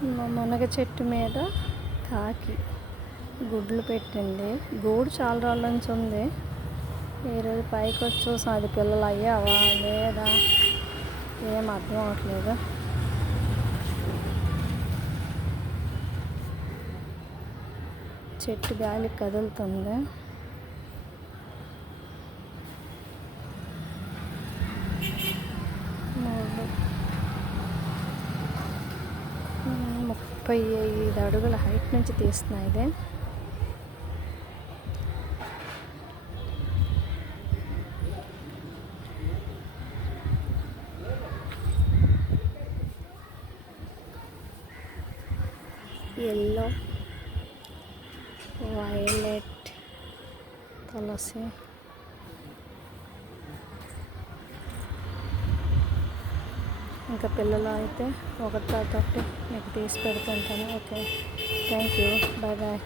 మా మునగ చెట్టు మీద కాకి గుడ్లు పెట్టింది. గూడు చాలా రోజుల నుంచి ఉంది. ఈరోజు పైకి వచ్చి చూసాం, అది పిల్లలు అయ్యావా లేదా ఏం అర్థం అవట్లేదు. చెట్టు గాలి కదులుతుంది. 35 అడుగుల హైట్ నుంచి తీస్తున్నా ఇది. ఎల్లో, వైలెట్, తులసి, ఇంకా పిల్లలు అయితే ఒకటి మీకు తీసి పెడుతుంటాను. Okay, thank you, bye bye.